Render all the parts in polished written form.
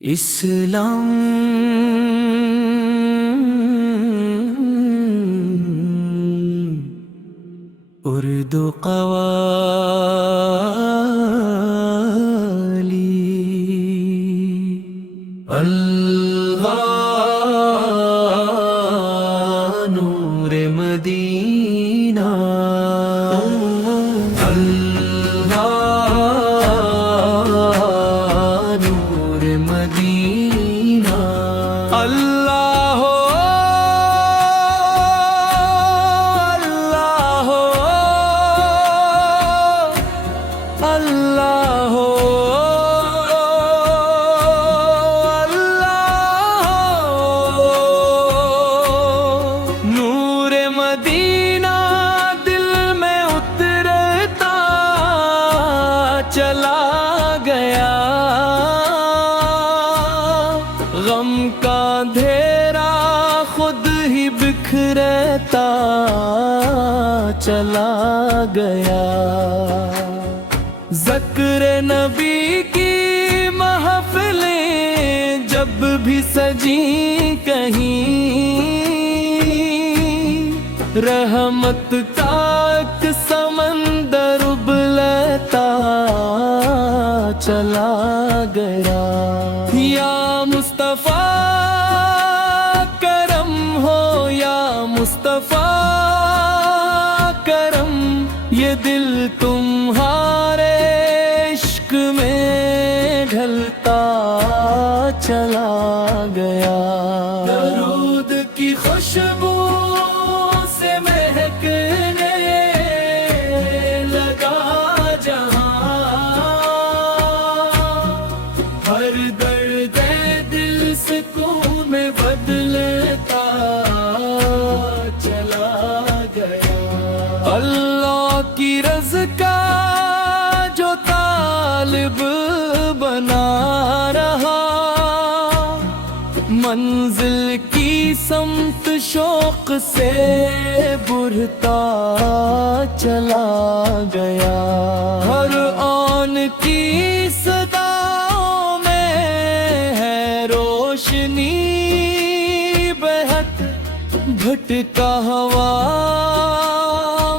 اسلام اردو قوالی اللہ نور مدینہ اللہ نور مدینہ اللہ اللہ نور مدینہ دل میں اترتا چلا گیا، غم کا اندھیرا خود ہی بکھرتا چلا گیا۔ ذکر نبی کی محفلیں جب بھی سجی کہیں، رحمت کا ایک سمندر ابلتا چلا گیا۔ یا مصطفیٰ کرم ہو، یا مصطفیٰ کرم، یہ دل تمہارے عشق میں ڈھلتا چلا گیا۔ درود کی خوشبو سے مہکنے لگا جہاں، ہر درد دل سکون میں بدلتا چلا گیا۔ اللہ کی رضا کا جو طالب بنا رہا، منزل کی سمت شوق سے بڑھتا چلا گیا۔ ہر آن کی صداؤں میں ہے روشنی، بہت بھٹکا ہوا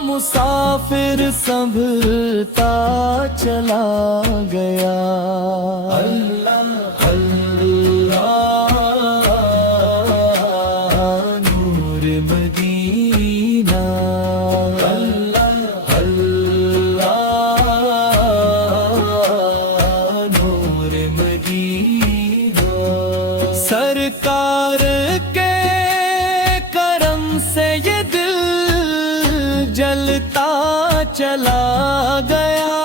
مسافر سنبھلتا چلا گیا۔ اللہ اللہ نور مدینہ، اللہ اللہ نور مدینہ۔ سرکار کے کرم سے یہ دل جلتا چلا گیا،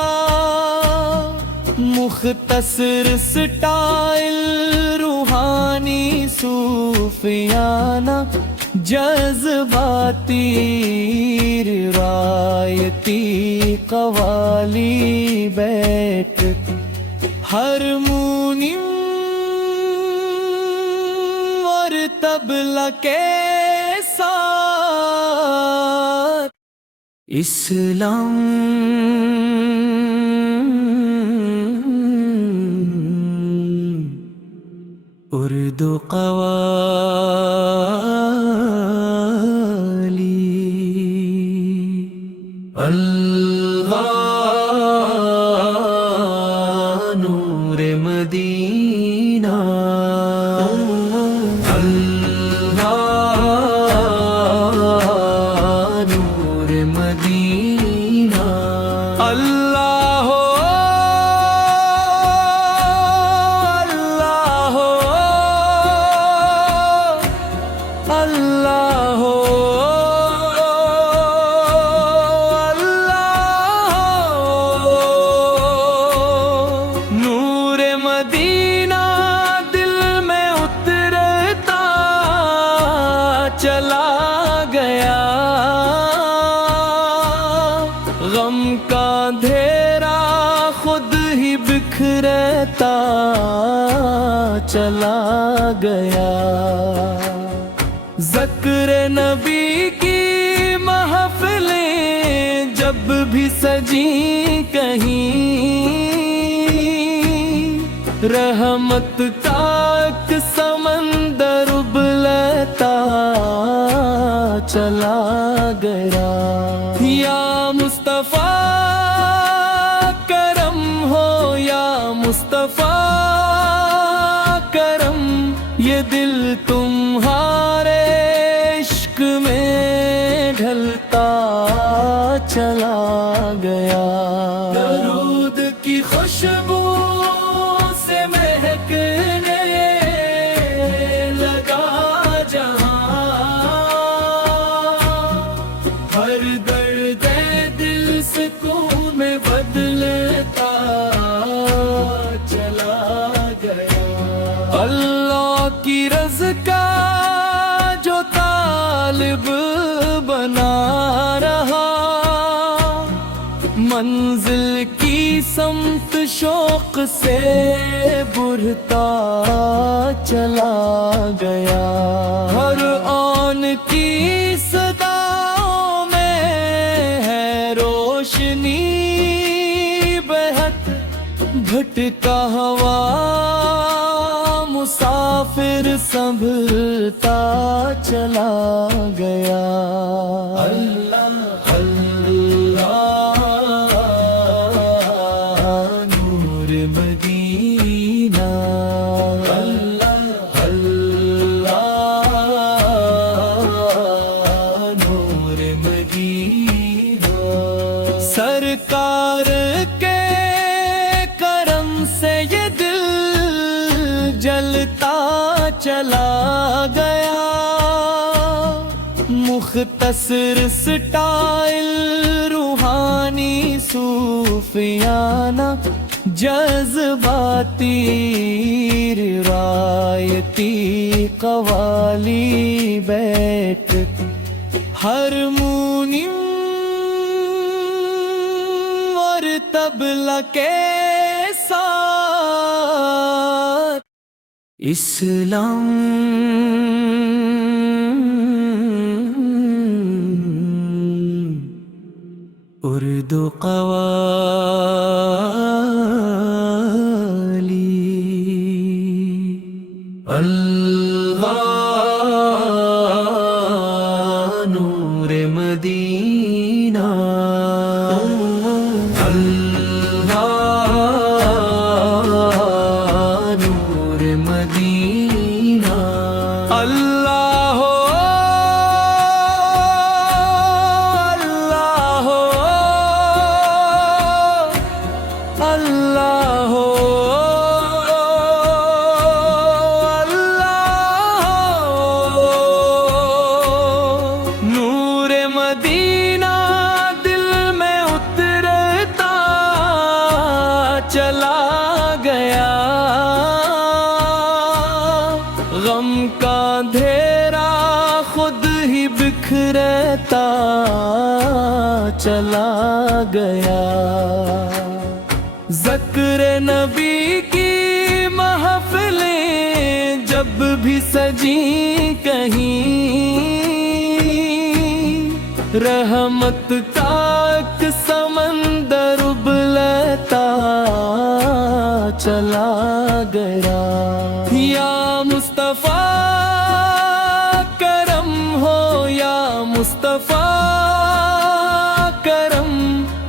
مختصر سٹائل روحانی صوفیانہ، جذباتی روایتی قوالی بیت ہارمونیم اور طبلہ کے ساتھ۔ اسلام اردو قوالی اللہ نور مدینہ اللہ نور مدینہ اللہ اللہ نور مدینہ دل میں اترتا چلا گیا، غم کا اندھیرا خود ہی بکھرتا چلا گیا۔ ذکر نبی کی محفلیں جب بھی سجی کہیں، رحمت کا ایک سمندر ابلتا چلا گیا۔ یا مصطفیٰ کرم ہو، یا مصطفیٰ کرم، یہ دل تمہارے عشق میں ڈھلتا چلا گیا۔ درود کی خوشبو سے مہکنے لگا جہاں، ہر درد دل سکون میں بدلتا چلا گیا۔ اللہ کی رضا کا جو طالب بنا رہا، منزل کی سمت شوق سے بڑھتا چلا گیا۔ ہر آن کی صداؤں میں ہے روشنی، بہت بھٹکا ہوا مسافر سنبھلتا چلا گیا۔ اللہ اللہ نور مدینہ، اللہ اللہ نور مدینہ، سرکار کے کرم سے یہ دل جلتا چلا گیا۔ مختصر سٹائل روحانی صوفیانہ، جذباتی روایتی قوالی بیٹھتی ہارمونیم اور طبلہ کے ساتھ۔ اسلام اردو قوالی، اللہ نور مدینہ، اللہ نور مدینہ، اللہ ہو اللہ ہو اللہ ہو۔ نور مدینہ دل میں اترتا چلا گیا، غم کا اندھیرا خود ہی بکھرتا چلا گیا۔ ذکر نبی کی محفلیں جب بھی سجیں کہیں، رحمت کا ایک سمندر ابلتا چلا گیا۔ یا مصطفیٰ کرم ہو، یا مصطفیٰ کرم،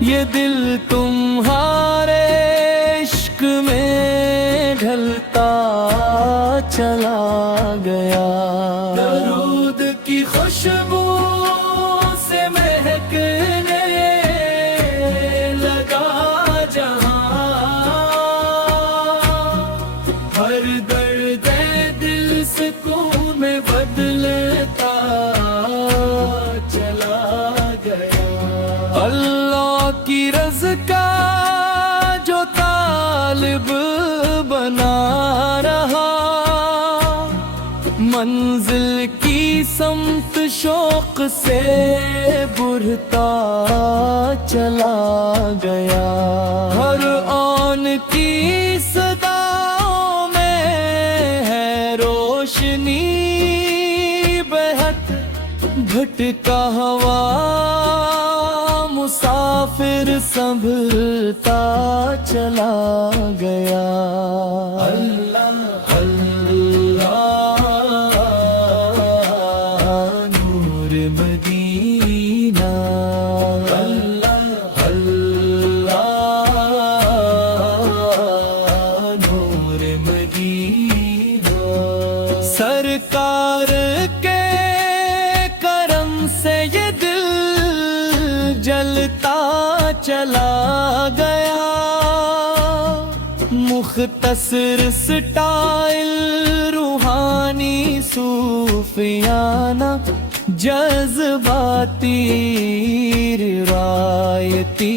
یہ دل تمہارے عشق میں ڈھلتا چلا گیا۔ درود کی خوشبو سے مہکنے لگا جہاں، ہر درد دل سکون میں بدلتا چلا گیا۔ اللہ کی رضا کا جو طالب بنا رہا، منزل کی سمت شوق سے بڑھتا چلا گیا۔ ہر آن کی صداؤں میں ہے روشنی، بہت بھٹکا ہوا مسافر مسافر سنبھلتا چلا گیا اللہ اللہ نور مدینہ اللہ اللہ نور مدینہ سرکار کے کرم سے یہ دل جلتا چلا گیا مختصر سٹائل روحانی صوفیانہ جذباتی روایتی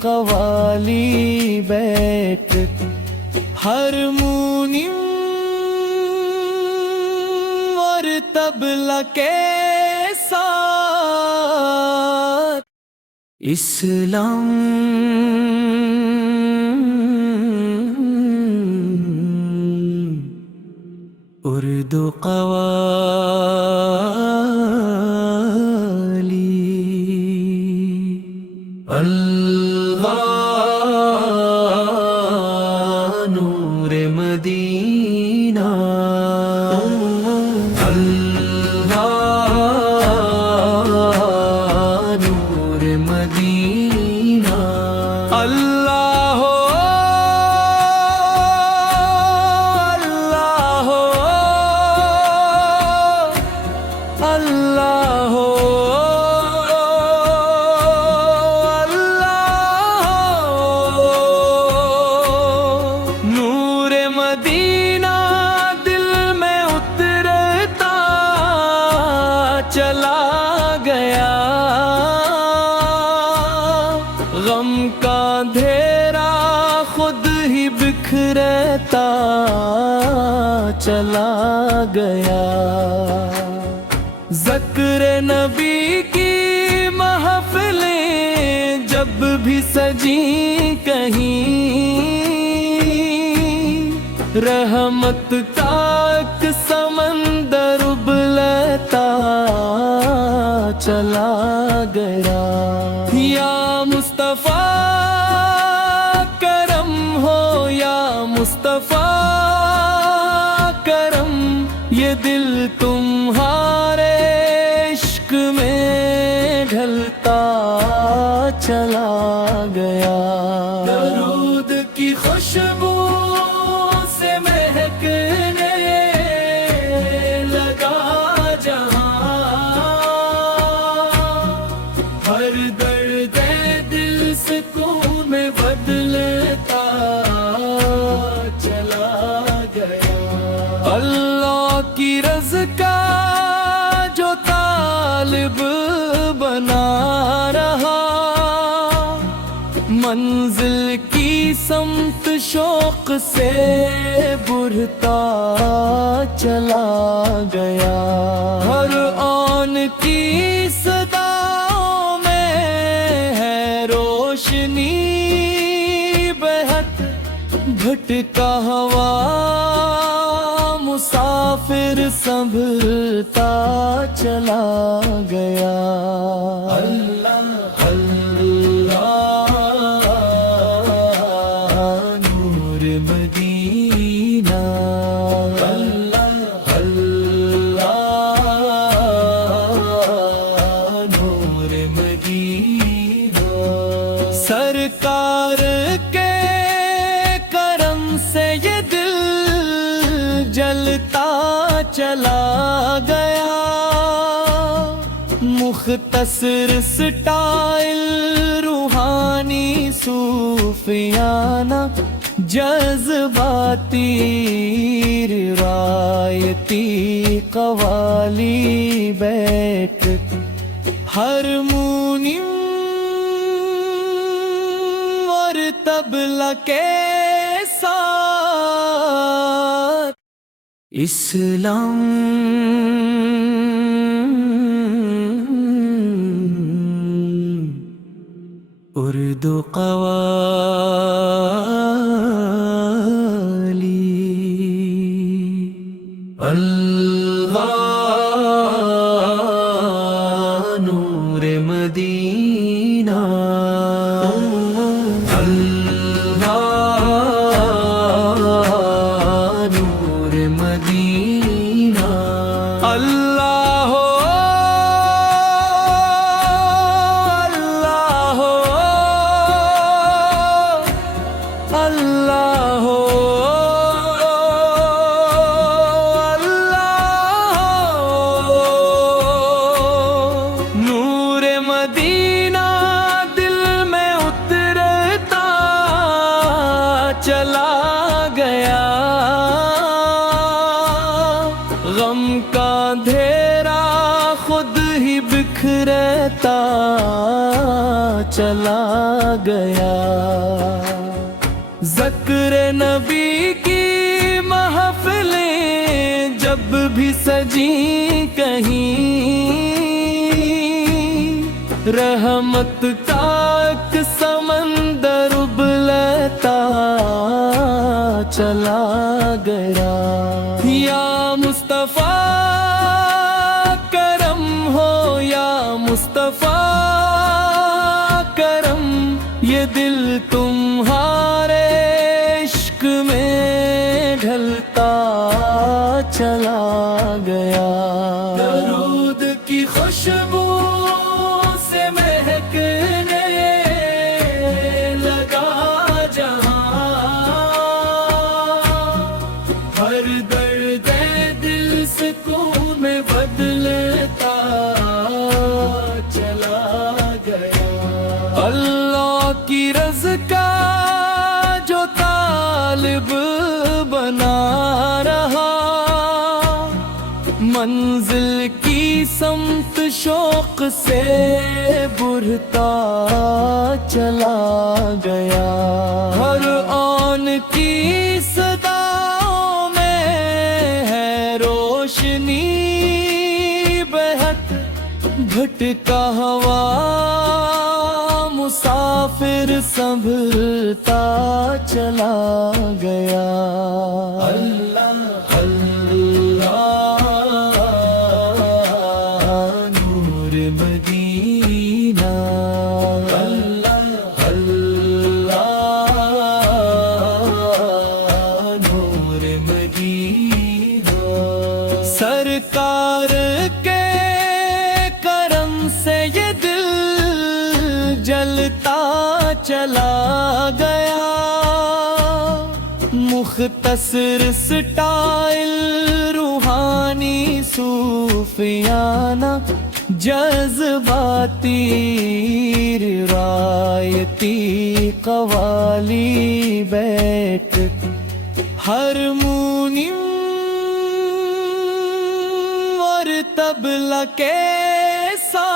قوالی بیت ہرمونیم اور طبلہ کے ساتھ اسلام اردو قوالی اللہ نور مدینہ اللہ نور مدینہ اللہ ہو اللہ ہو اللہ نور مدینہ دل میں اترتا چلا گیا غم کا اندھیرا خود ہی بکھرتا چلا گیا ذکر نبی کی محفلیں جب بھی سجی کہیں رحمت کا ایک سمندر ابلتا چلا گیا یا مصطفیٰ کرم ہو یا مصطفیٰ کرم یہ دل تمہارے عشق میں ڈھلتا چلا گیا درود کی خوشبو سے مہکنے لگا جہاں ہر درد دل سکون میں بدلتا چلا گیا اللہ کی رضا کا جو طالب بنا رہا منزل کی سمت شوق سے بڑھتا چلا گیا ہر آن کی صداؤں میں ہے روشنی بہت بھٹکا ہوا مسافر سنبھلتا چلا گیا اللہ اللہ نور مدینہ اللہ اللہ نور مدینہ سرکار کے کرم سے یہ دل جلتا چلا گیا مختصر سٹائل روحانی صوفیانہ جذباتی روایتی قوالی بیت ہرمونیم اور طبلہ کے ساتھ اسلام اردو قوالی اللہ نور مدینہ مدینہ اللہ ہو اللہ ہو اللہ ہو اللہ ہو نور مدینہ دل میں اترتا چلا گیا غم کا اندھیرا خود ہی بکھرتا چلا گیا ذکر نبی کی محفلیں جب بھی سجی کہیں رحمت کا ایک سمندر ابلتا چلا گیا یا مصطفیٰ کرم ہو یا مصطفیٰ کرم یہ دل تمہارے عشق میں ڈھلتا چلا گیا درود کی خوشبو سے مہکنے لگا جہاں ہر درد دل سکون میں بدلتا چلا گیا اللہ کی رضا کا جو طالب بنا رہا منزل کی سمت شوق سے بڑھتا چلا گیا ہر آن کی صداؤں میں ہے روشنی بہت بھٹکا ہوا مسافر سنبھلتا چلا گیا اللہ اللہ نور مدینہ اللہ اللہ نور مدینہ سرکار کے کرم سے یہ دل جلتا چلا گیا مختصر سٹائل روحانی صوفیانہ جذباتی روایتی قوالی بیت ہارمونیم اور طبلہ کے ساتھ